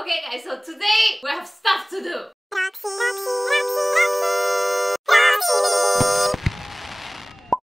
Okay guys, so today we have stuff to do.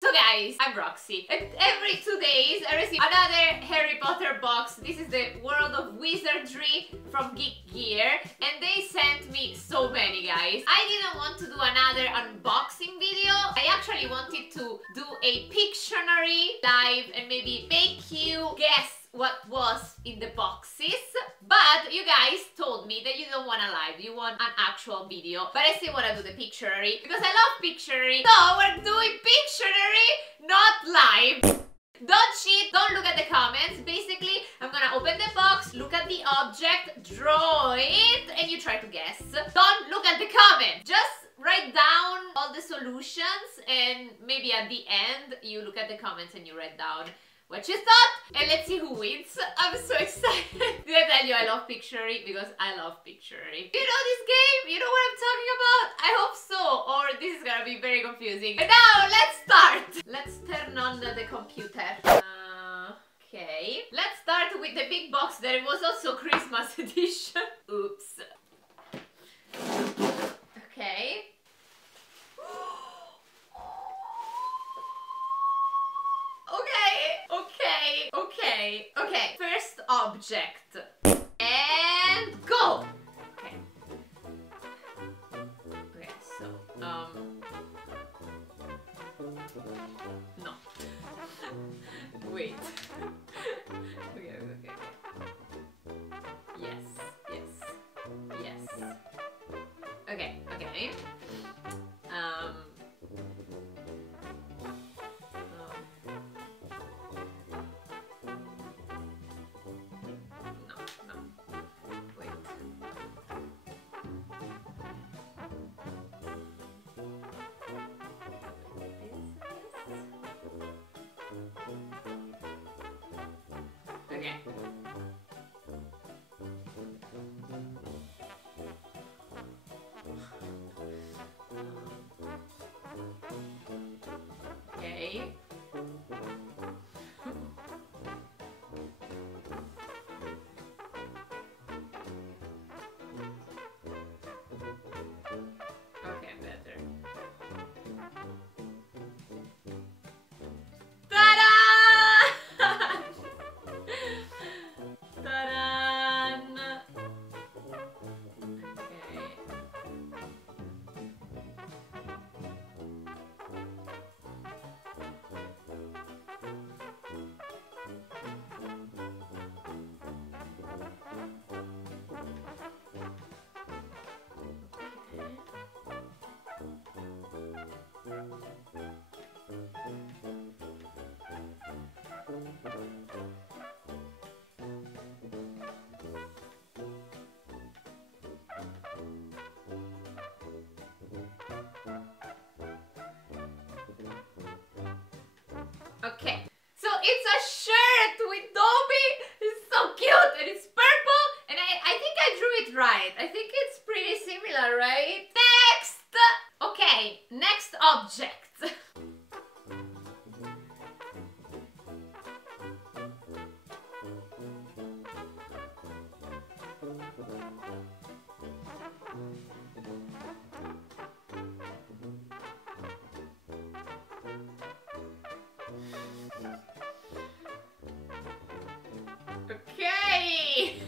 So guys, I'm Roxy, and every 2 days I receive another Harry Potter box. This is the World of Wizardry from Geek Gear, and they sent me so many, guys. I didn't want to do another unboxing video. I actually wanted to do a Pictionary live and maybe make you guess what was in the boxes, but you guys told me that you don't want a live, you want an actual video, but I still want to do the Pictionary because I love Pictionary, so we're doing Pictionary, not live. Don't cheat, don't look at the comments. Basically, I'm gonna open the box, look at the object, draw it, and you try to guess. Don't look at the comments, just write down all the solutions, and maybe at the end you look at the comments and you write down what you thought, and let's see who wins. I'm so excited. Did I tell you I love Pictionary? Because I love Pictionary. You know this game? You know what I'm talking about? I hope so, or this is gonna be very confusing. And now, let's start! Let's turn on the computer. Okay. Let's start with the big box. There was also Christmas edition. Oops. Okay. Okay. First object. And go! Okay. Okay, so, no. Wait. Okay. Yes. Okay. Okay, so it's a shirt with Dobby. It's so cute and it's purple, and I think I drew it right. I think it's pretty similar, right? Next! Okay, next object. Okay.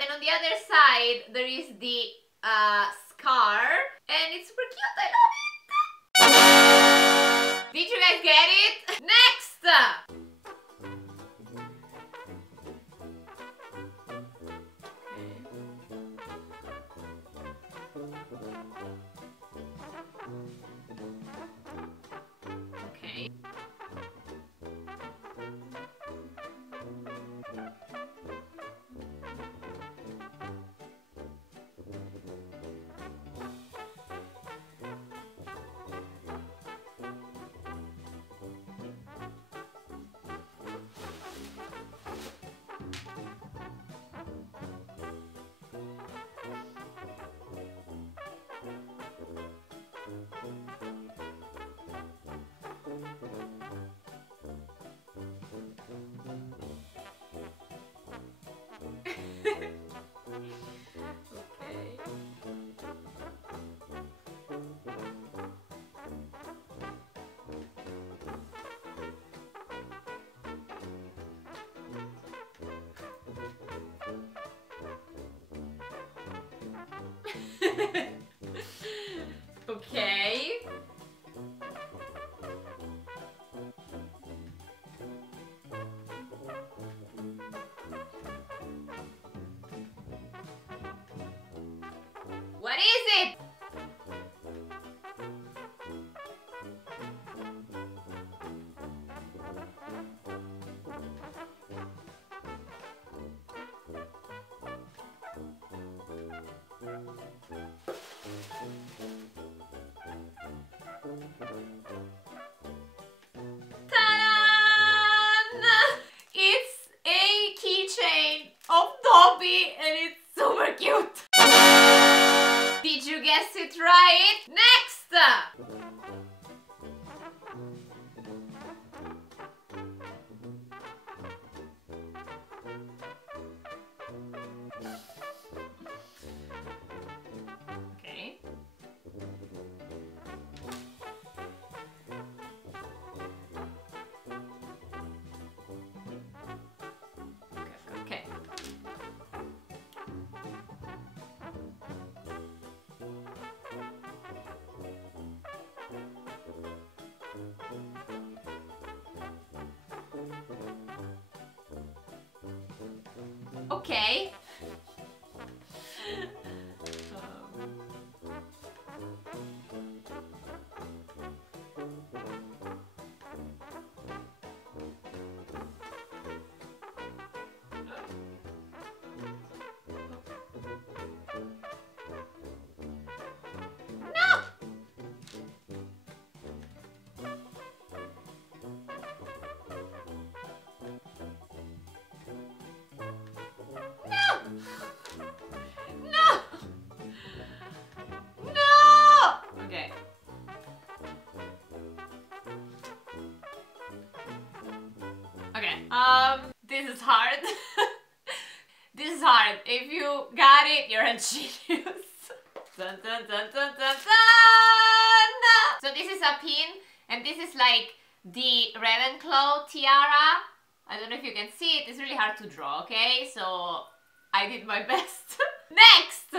And on the other side there is the scar, and it's super cute. I love it. Did you guys get it? Next. Okay. What is it? It's a keychain of Dobby and it's super cute. Did you guess it right? Next! Okay. Okay. Okay. This is hard. This is hard. If you got it, you're a genius. Dun, dun, dun, dun, dun, dun. So this is a pin, and this is like the Ravenclaw tiara. I don't know if you can see it. It's really hard to draw, okay? So I did my best. Next!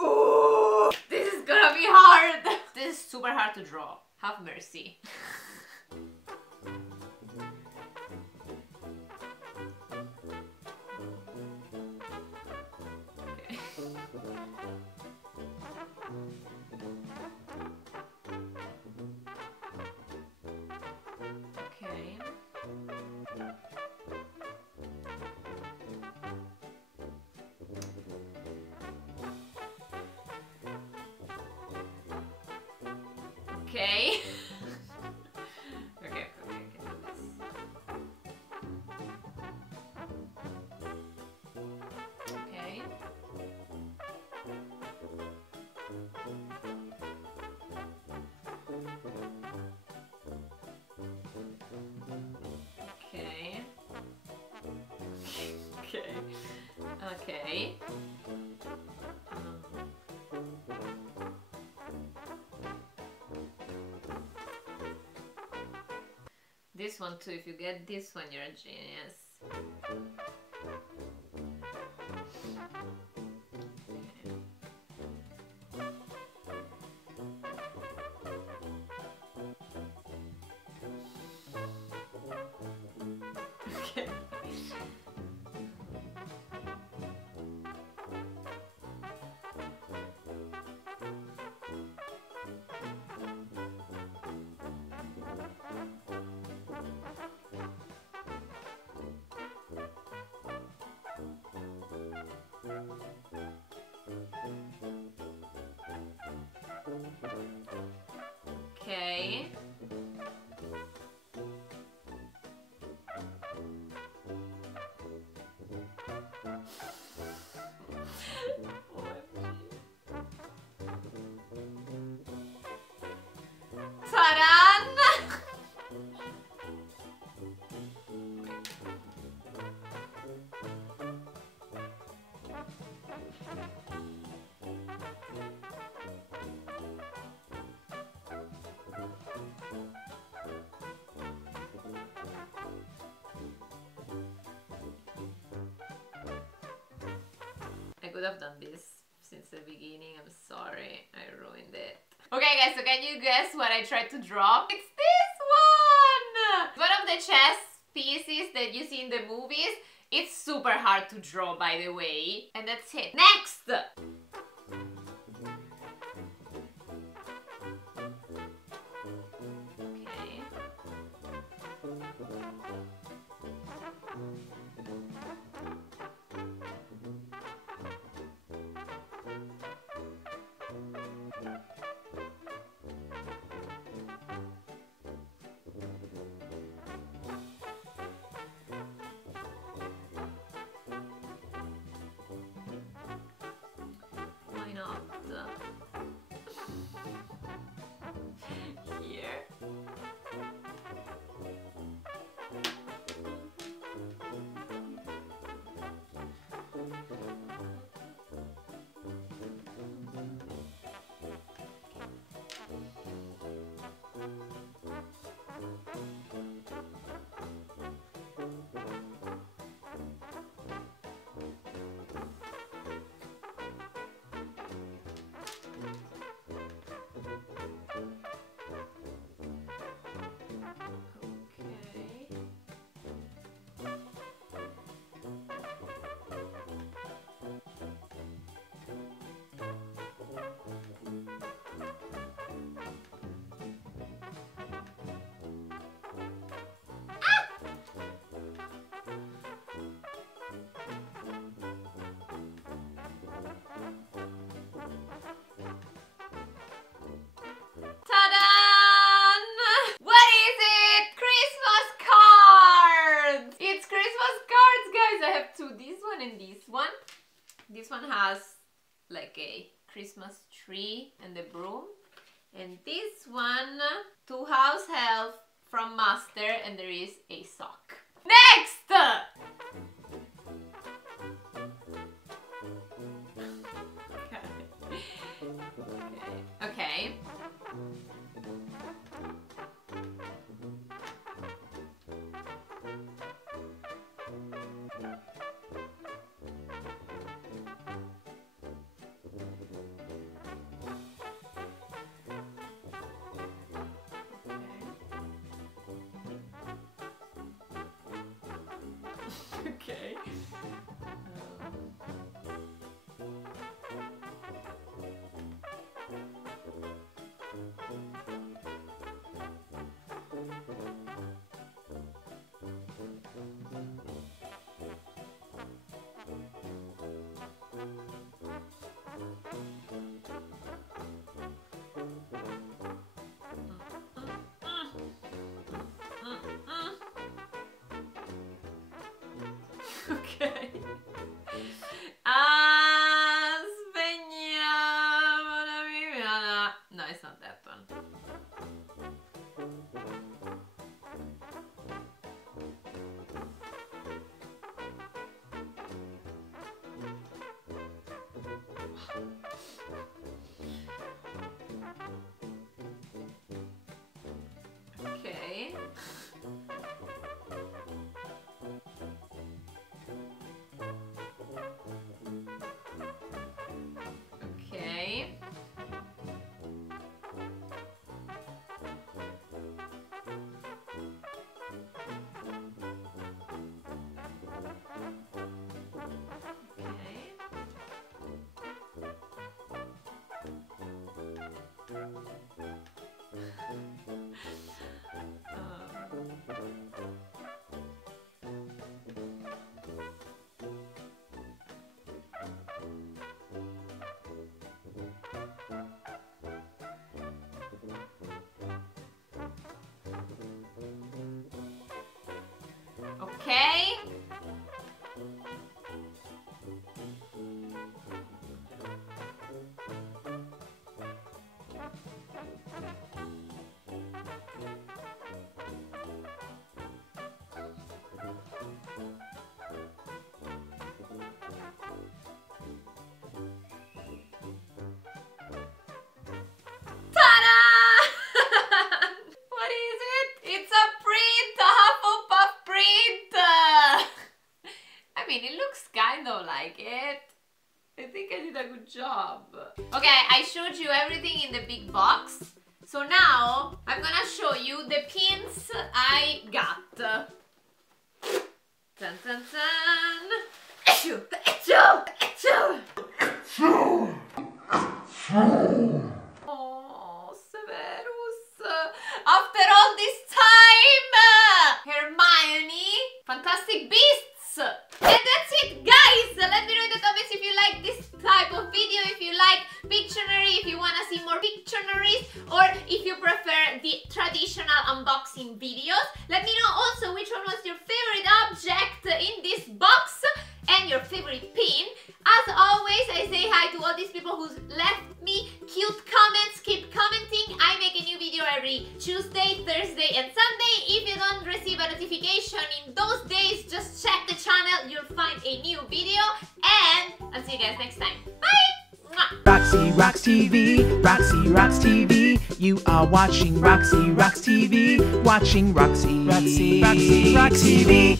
Ooh, this is gonna be hard. This is super hard to draw. Have mercy. Okay. Okay, I can do this. Okay. Okay. Okay. Okay. This one too, if you get this one, you're a genius. Okay. Okay. Ta-da! I could have done this since the beginning. I'm sorry, I ruined it. Okay guys, so can you guess what I tried to draw? It's this one! One of the chess pieces that you see in the movies. It's super hard to draw, by the way. And that's it. Next! Why not? Here. This one has like a Christmas tree and a broom. And this one, 2 house help from master, and there is a sock. Next! Okay. Okay. Ok. Spegniamo la vita. No, it's not that one. Okay. Okay. Job. Okay, I showed you everything in the big box. So now I'm gonna show you the pins I got. Dun, dun, dun. Oh, Severus. After all this time! Hermione! Fantastic Beasts! And that's it, guys! Let me know in the comments if you like this type of video, if you like Pictionary, if you want to see more Pictionaries, or if you prefer the traditional unboxing videos. Let me know also which one was your favorite object in this box and your favorite pin. As always, I say hi to all these people who's left me cute comments. Keep commenting. I make a new video every Tuesday, Thursday and Sunday. If you don't receive a notification in those days, just check the channel. You'll find a new video. And I'll see you guys next time. Bye! Roxyrockstv, Roxyrockstv. You are watching Roxyrockstv, watching Roxyrockstv.